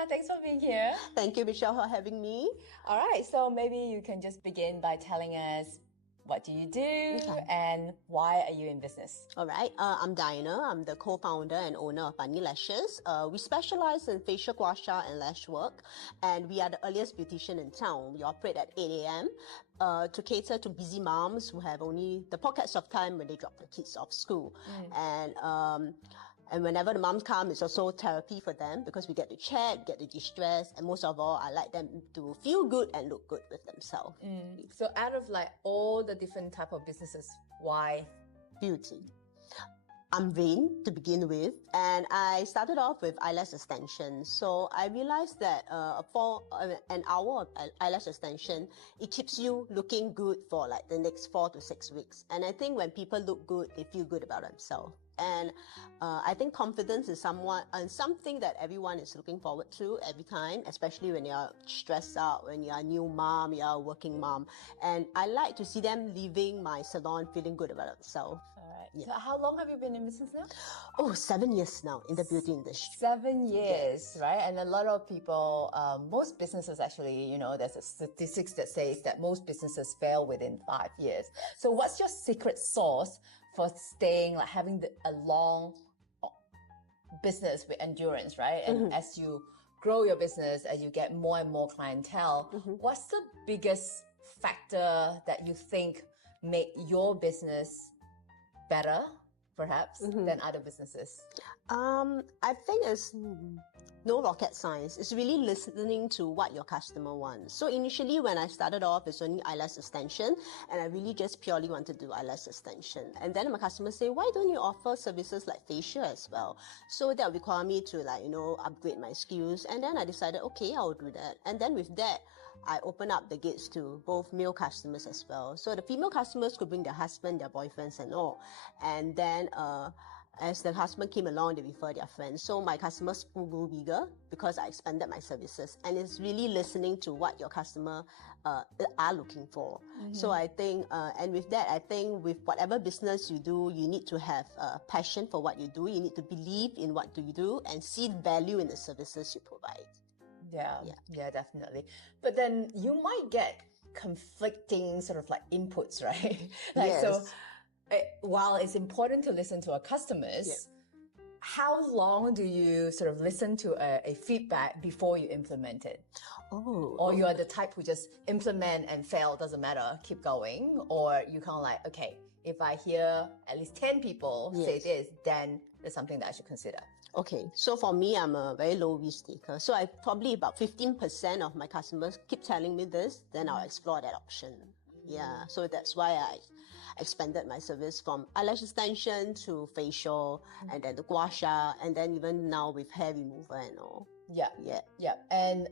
Diana. Thanks for being here. Thank you, Michelle, for having me. All right, so maybe you can just begin by telling us what do you do and why are you in business? All right, I'm Diana. I'm the co-founder and owner of Bunny Lashes. We specialize in facial gua sha and lash work, and we are the earliest beautician in town. We operate at 8 a.m. To cater to busy moms who have only the pockets of time when they drop their kids off school. And whenever the moms come, it's also therapy for them because we get to chat, get to de-stress, and most of all, I like them to feel good and look good with themselves. So out of like all the different type of businesses, why beauty? I'm vain to begin with, and I started off with eyelash extension. So I realized that for an hour of eyelash extension, it keeps you looking good for like the next 4 to 6 weeks. And I think when people look good, they feel good about themselves. And I think confidence is something that everyone is looking forward to every time, especially when you're stressed out, when you're a new mom, you're a working mom. And I like to see them leaving my salon feeling good about themselves. All right. Yeah. So how long have you been in business now? Oh, 7 years now in the beauty industry. 7 years, right? And a lot of people, most businesses actually, you know, there's a statistics that says that most businesses fail within 5 years. So what's your secret sauce for staying, like having a long business with endurance, right? And as you grow your business, as you get more and more clientele, what's the biggest factor that you think make your business better, perhaps, than other businesses? I think it's no rocket science. It's really listening to what your customer wants. So initially when I started off, it's only eyelash extension, and I really just purely want to do eyelash extension. And then my customers say, why don't you offer services like facial as well? So that required me to upgrade my skills. And then I decided, okay, I'll do that. And then with that, I opened up the gates to both male customers as well. So the female customers could bring their husband, their boyfriends and all. And then as the husband came along, they refer their friends. So my customers grew bigger because I expanded my services. And it's really listening to what your customer are looking for. So I think, and with that, I think with whatever business you do, you need to have passion for what you do. You need to believe in what you do and see value in the services you provide. Yeah, definitely. But then you might get conflicting sort of like inputs, right? So while it's important to listen to our customers, how long do you sort of listen to a feedback before you implement it? Or you are the type who just implement and fail, doesn't matter, keep going? Or you kind of like, okay, if I hear at least 10 people say this, then there's something that I should consider. Okay, so for me, I'm a very low risk taker. So I probably about 15% of my customers keep telling me this, then I'll explore that option. Yeah, so that's why I expanded my service from eyelash extension to facial and then the gua sha, and then even now with hair removal and all. Yeah. And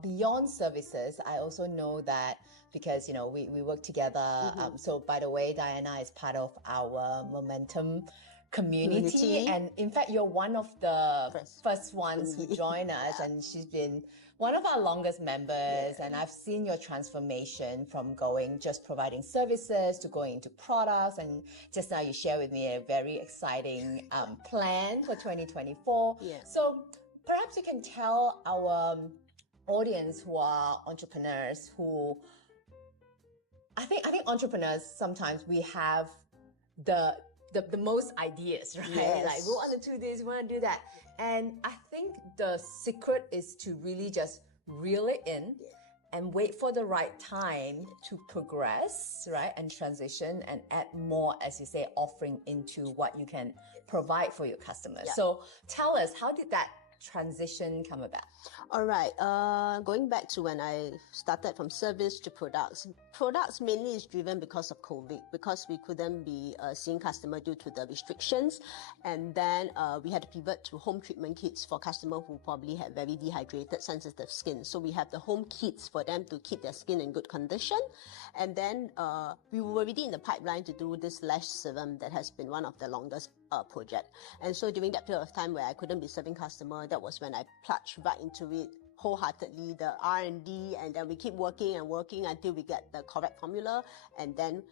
beyond services, I also know that because, you know, we work together. So by the way, Diana is part of our Momentum community. And in fact, you're one of the first ones who joined us, and she's been one of our longest members. And I've seen your transformation from just providing services to going into products. And just now you shared with me a very exciting plan for 2024. So perhaps you can tell our audience who are entrepreneurs who, I think entrepreneurs, sometimes we have the most ideas, right? Like we want to do this, we want to do that. And I think the secret is to really just reel it in and wait for the right time to progress, right? And transition and add more, as you say, offering into what you can provide for your customers. So tell us, how did that transition come about? All right. Going back to when I started from service to products. Products mainly is driven because of COVID, because we couldn't be seeing customer due to the restrictions. And then we had to pivot to home treatment kits for customers who probably have very dehydrated, sensitive skin. So we have the home kits for them to keep their skin in good condition. And then we were already in the pipeline to do this lash serum that has been one of the longest project. And so during that period of time where I couldn't be serving customer, that was when I plunged right into it wholeheartedly, the R&D, and then we keep working and working until we get the correct formula. And then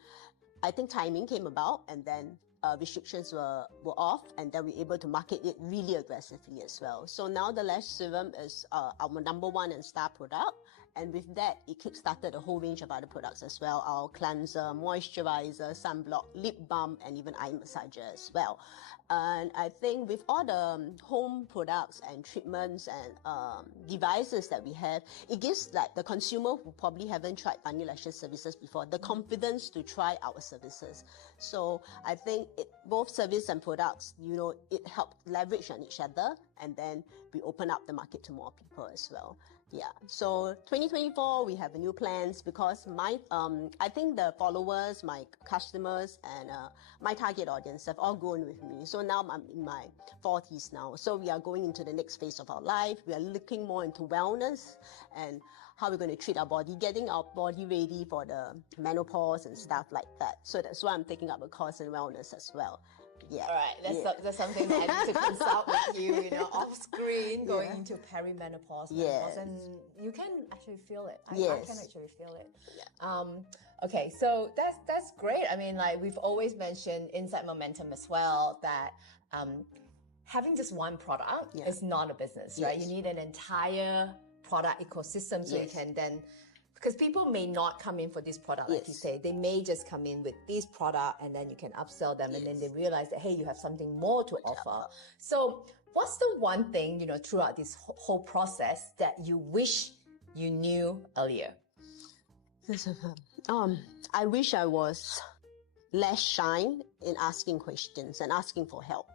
I think timing came about, and then restrictions were off, and then we were able to market it really aggressively as well. So now the lash serum is our #1 and star product. And with that, it kickstarted a whole range of other products as well. Our cleanser, moisturizer, sunblock, lip balm, and even eye massager as well. And I think with all the home products and treatments and devices that we have, it gives like the consumer who probably haven't tried Bunny Lashes services before the confidence to try our services. So I think both service and products, it helped leverage on each other, and then we open up the market to more people as well. Yeah, so 2024 we have new plans because I think the followers, my customers, and my target audience have all grown with me. So now I'm in my 40s now. So we are going into the next phase of our life. We are looking more into wellness and how we're going to treat our body, getting our body ready for the menopause and stuff like that. So that's why I'm taking up a course in wellness as well. Yeah. All right. That's something that I need to consult with you, off screen, going into perimenopause, menopause, and you can actually feel it. I can actually feel it. Yeah. Okay, so that's great. I mean, like we've always mentioned inside Momentum as well that having just one product is not a business, right? You need an entire product ecosystem so you can then. Because people may not come in for this product, like you say. They may just come in with this product and then you can upsell them and then they realize that, hey, you have something more to offer. So what's the one thing, throughout this whole process that you wish you knew earlier? I wish I was less shy in asking questions and asking for help.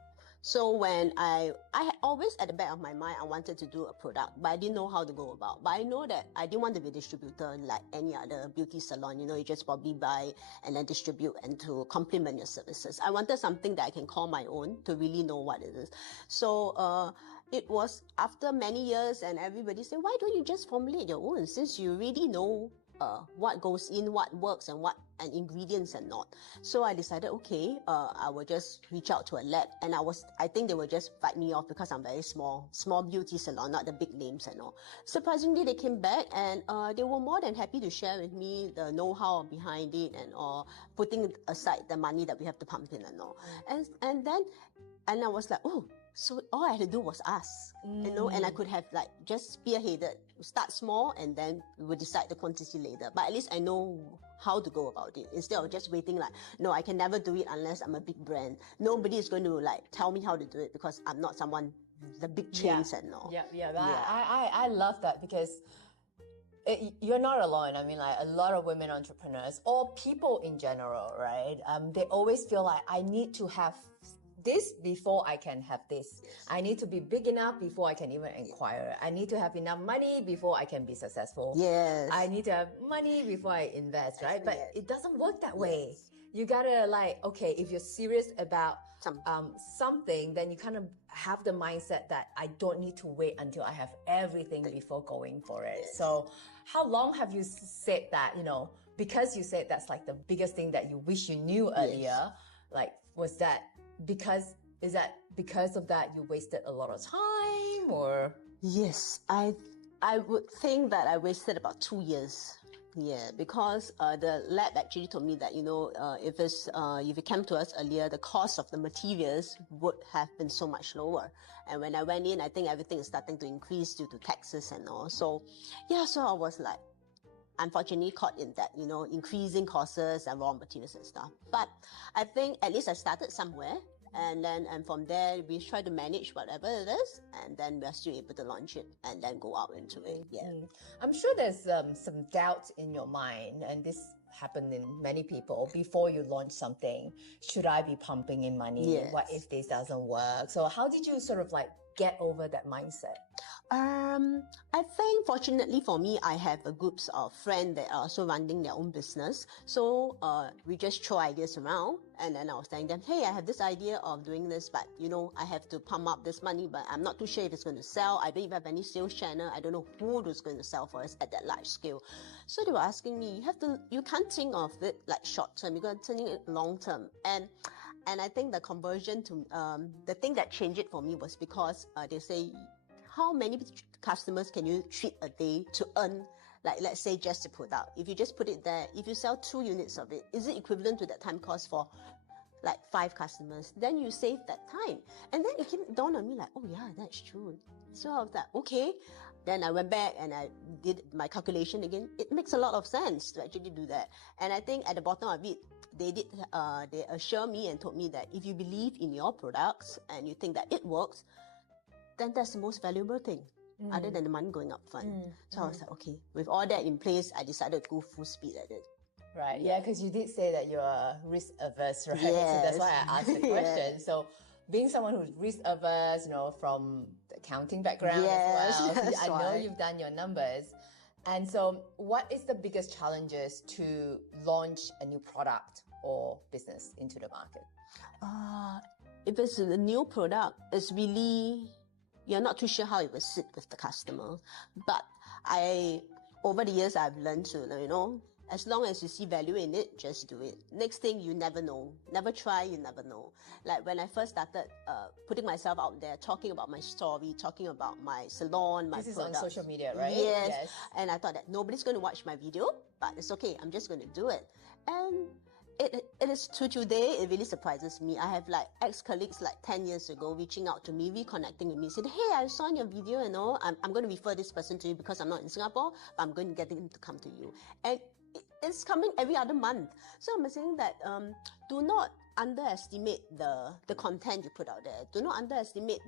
So when I had always at the back of my mind, I wanted to do a product, but I didn't know how to go about. But I know that I didn't want to be a distributor like any other beauty salon. You just probably buy and then distribute and to complement your services. I wanted something that I can call my own to really know what it is. So it was after many years and everybody said, why don't you just formulate your own since you really know what goes in, what works, and ingredients and not. So I decided, okay, I will just reach out to a lab, and I think they will just bite me off because I'm very small beauty salon, not the big names and all. Surprisingly, they came back and they were more than happy to share with me the know-how behind it and putting aside the money that we have to pump in and all. And I was like, oh. So all I had to do was ask, and I could have like just spearheaded, start small, and then we would decide the quantity later. But at least I know how to go about it instead of just waiting like, no, I can never do it unless I'm a big brand. Nobody is going to like tell me how to do it because I'm not someone, the big chains and all. I love that because you're not alone. I mean, like a lot of women entrepreneurs or people in general, right? They always feel like I need to have this before I can have this. I need to be big enough before I can even inquire. I need to have enough money before I can be successful. Yes. I need to have money before I invest, right? But it doesn't work that way. You gotta okay, if you're serious about something, then you kind of have the mindset that I don't need to wait until I have everything before going for it. So how long have you said that, because you said that's like the biggest thing that you wish you knew earlier, like was that because of that you wasted a lot of time or? Yes, I would think that I wasted about 2 years. Yeah, because the lab actually told me that, if it came to us earlier, the cost of the materials would have been so much lower. And when I went in, I think everything is starting to increase due to taxes and all. So, so I was like, unfortunately caught in that, increasing costs and raw materials and stuff. But I think at least I started somewhere. And from there, we try to manage whatever it is, and then we're still able to launch it and then go out into it. Yeah. I'm sure there's some doubt in your mind, and this happened in many people before you launch something. Should I be pumping in money? Yes. What if this doesn't work? So how did you sort of like get over that mindset? I think fortunately for me, I have a groups of friends that are also running their own business. So we just throw ideas around, and then I was telling them, hey, I have this idea of doing this, but I have to pump up this money, but I'm not too sure if it's going to sell. I don't even have any sales channel. I don't know who is going to sell for us at that large scale. So they were asking me, you can't think of it like short term. You got to think it long term. And I think the conversion to the thing that changed it for me was because they say, how many customers can you treat a day to earn, like let's say just the product? If you just put it there, if you sell 2 units of it, is it equivalent to that time cost for like 5 customers, then you save that time. And then it dawned on me like, oh yeah, that's true. So I was like, okay. Then I went back and I did my calculation again. It makes a lot of sense to actually do that. And I think at the bottom of it, they assure me and told me that if you believe in your products and you think that it works, then that's the most valuable thing, other than the money going up front. So I was like, okay, with all that in place, I decided to go full speed at it. Right, yeah, because you did say that you're risk averse, right? Yes. So that's why I asked the question. So being someone who's risk averse, from the accounting background as well, so I know you've done your numbers. And so what is the biggest challenges to launch a new product or business into the market? If it's a new product, it's really, you're not too sure how it will sit with the customer. But over the years, I've learned to, as long as you see value in it, just do it. Next thing, you never know. Never try, you never know. Like when I first started putting myself out there, talking about my story, talking about my salon, my products. This is on social media, right? Yes. And I thought that nobody's going to watch my video, but it's okay. I'm just going to do it. And it is to today, it really surprises me. I have like ex-colleagues like 10 years ago reaching out to me, reconnecting with me, said, hey, I saw your video I'm going to refer this person to you because I'm not in Singapore, but I'm going to get him to come to you. And it's coming every other month. So I'm saying that do not underestimate the content you put out there. Do not underestimate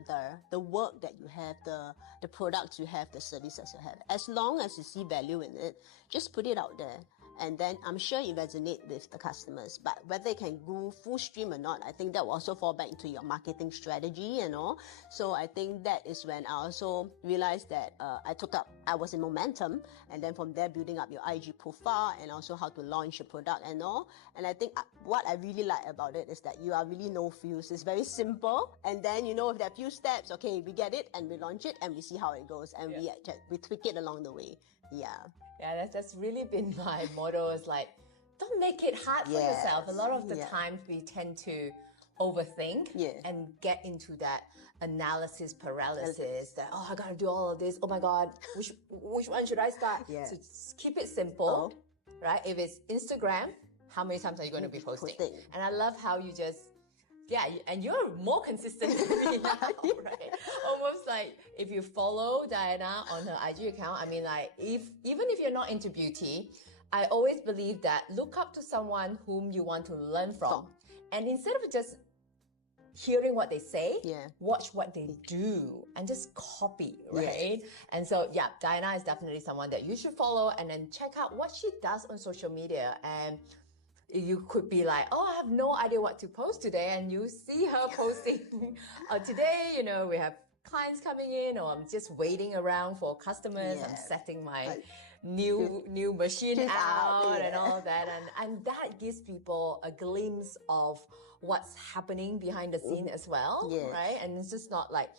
the work that you have, the products you have, the services you have. As long as you see value in it, just put it out there. And then I'm sure it resonates with the customers. But whether it can go full stream or not, I think that will also fall back into your marketing strategy and all. So I think that is when I also realized that I was in momentum. And then from there, building up your IG profile and also how to launch your product and all. And I think what I really like about it is that you are really no frills. It's very simple. And then, if there are a few steps, okay, we get it and we launch it and we see how it goes. And we tweak it along the way. Yeah. Yeah, that's really been my motto, is like, don't make it hard for yourself. A lot of the times we tend to overthink and get into that analysis paralysis that, I got to do all of this. Oh my God, which one should I start? So just keep it simple, right? If it's Instagram, how many times are you going to be posting? And I love how you just, and you're more consistent than me now, right? Almost like if you follow Diana on her IG account, I mean, like, even if you're not into beauty, I always believe that look up to someone whom you want to learn from. And instead of just hearing what they say, watch what they do and just copy, right? And so, Diana is definitely someone that you should follow and then check out what she does on social media. And you could be like, I have no idea what to post today. And you see her posting, today, we have clients coming in, or I'm just waiting around for customers. I'm setting my new machine out and all that. And that gives people a glimpse of what's happening behind the scene as well, right? And it's just not like,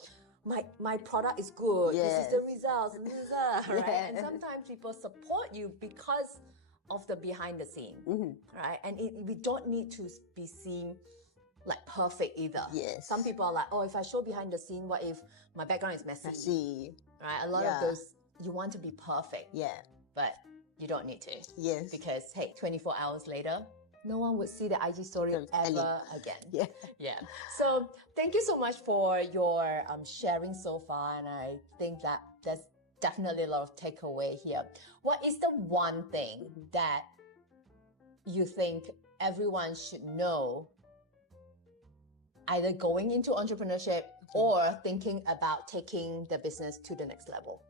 my product is good, this is the results, right? And sometimes people support you because of the behind the scene, right? And we don't need to be seen like perfect either. Some people are like, if I show behind the scene, what if my background is messy? Right? A lot of those, you want to be perfect. But you don't need to. Because, hey, 24 hours later, no one would see the IG story ever again. So thank you so much for your sharing so far. And I think that there's definitely a lot of takeaway here. What is the one thing that you think everyone should know, either going into entrepreneurship or thinking about taking the business to the next level?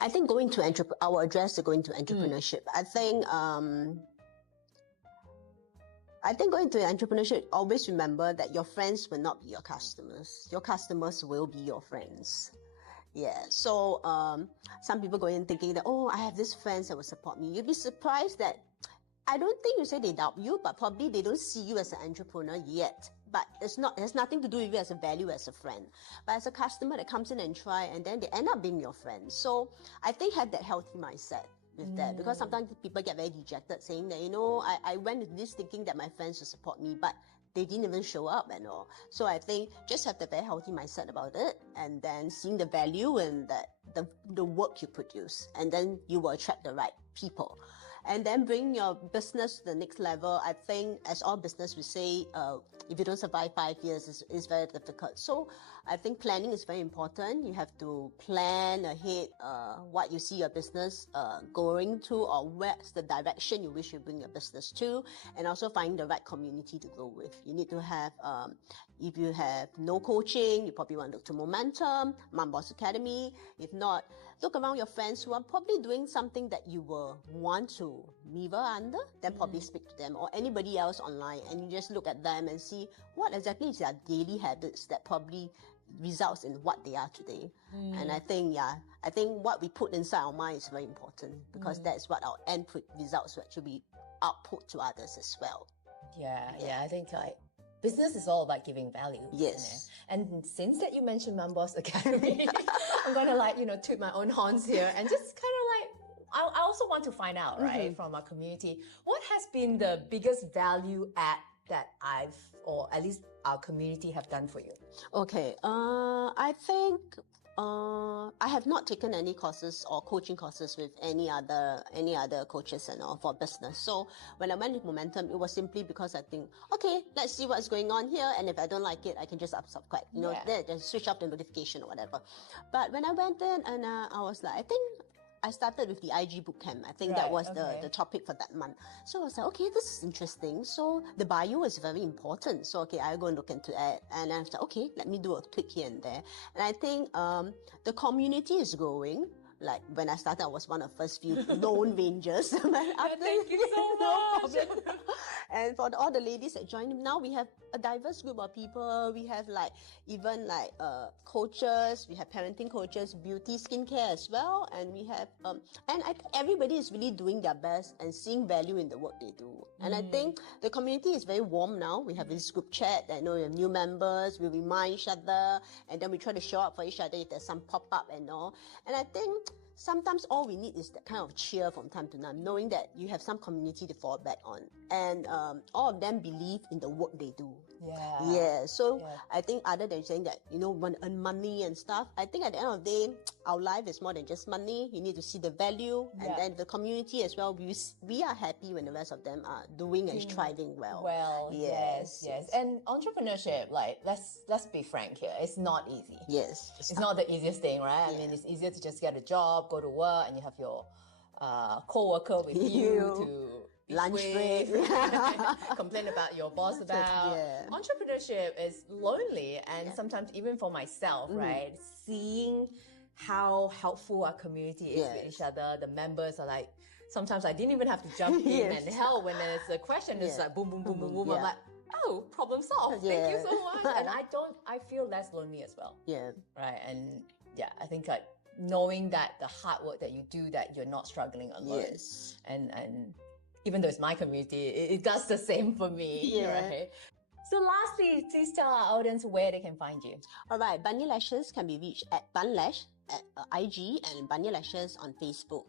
I think our address to going to entrepreneurship. I think going to entrepreneurship, always remember that your friends will not be your customers. Your customers will be your friends. So some people go in thinking that, I have these friends that will support me. You'll be surprised that I don't think you say they doubt you, but probably they don't see you as an entrepreneur yet. But it has nothing to do with you as a value as a friend. But as a customer that comes in and try, and then they end up being your friend. So I think have that healthy mindset with that, because sometimes people get very dejected saying that, I went with this thinking that my friends will support me, but they didn't even show up and all. So I think just have the very healthy mindset about it, and then seeing the value in the work you produce, and then you will attract the right people. and then bring your business to the next level. I think as all business we say, if you don't survive 5 years, it's very difficult. So I think planning is very important. You have to plan ahead what you see your business going to, or where's the direction you wish you bring your business to, and also find the right community to go with. You need to have, if you have no coaching, you probably want to look to Momentum, Momboss Academy. If not, look around your friends who are probably doing something that you will want to mirror under, then probably speak to them, or anybody else online, and you just look at them and see what exactly is their daily habits that probably results in what they are today. And I think what we put inside our mind is very important, because that's what our end results will actually output to others as well. Yeah, I think business is all about giving value. Yes. And since that you mentioned Momboss Academy, I'm going to toot my own horns here and just kind of I also want to find out, right, from our community, what has been the biggest value add that or at least our community have done for you? Okay, I think I have not taken any courses or coaching courses with any other coaches and all for business. So when I went with Momentum, it was simply because I think, okay, let's see what's going on here, and if I don't like it, I can just unsubscribe, then switch off the notification or whatever. But when I went in and I was like, I think I started with the IG bootcamp. I think that was the topic for that month. So I was like, okay, this is interesting. So the bio is very important. So, okay, I'll go and look into it. And I was like, okay, let me do a tweak here and there. And I think the community is growing. Like when I started, I was one of the first few lone rangers. Thank you so much. And for all the ladies that joined, now we have a diverse group of people. We have even coaches, we have parenting coaches, beauty, skincare as well. And we have, and I think everybody is really doing their best and seeing value in the work they do. And I think the community is very warm now. We have this group chat. I know we have new members. We remind each other, and then we try to show up for each other if there's some pop-up and all. And I think sometimes all we need is that kind of cheer from time to time, knowing that you have some community to fall back on. And all of them believe in the work they do. So I think other than saying that, want to earn money and stuff, I think at the end of the day, our life is more than just money. You need to see the value, and then the community as well. We are happy when the rest of them are doing and thriving well. Yes. And entrepreneurship, let's be frank here, it's not easy. Yes. It's not the easiest thing, right? I mean, it's easier to just get a job, go to work, and you have your co-worker with you to lunch break, complain about your boss about. Entrepreneurship is lonely, and sometimes even for myself, right? Seeing how helpful our community is with each other. The members are like, sometimes I didn't even have to jump in and help when there's a question. It's like boom, boom, boom, boom, boom. I'm like, oh, problem solved. Thank you so much. And I feel less lonely as well. Right. And I think knowing that the hard work that you do, that you're not struggling alone. And even though it's my community, it does the same for me. Right? So lastly, please tell our audience where they can find you. All right. Bunny Lashes can be reached at Bunlash at IG, and Bunny Lashes on Facebook.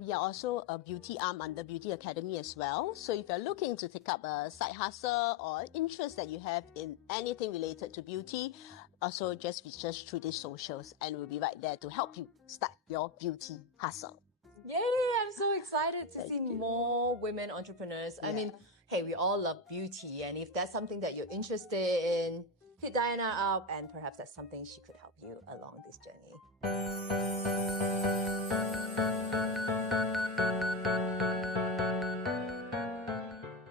We are also a beauty arm under Beauty Academy as well. So if you're looking to take up a side hustle or interest that you have in anything related to beauty, also just reach us through these socials, and we'll be right there to help you start your beauty hustle. Yay! I'm so excited to see more women entrepreneurs. I mean, hey, we all love beauty, and if that's something that you're interested in, hit Diana up, and perhaps that's something she could help you along this journey.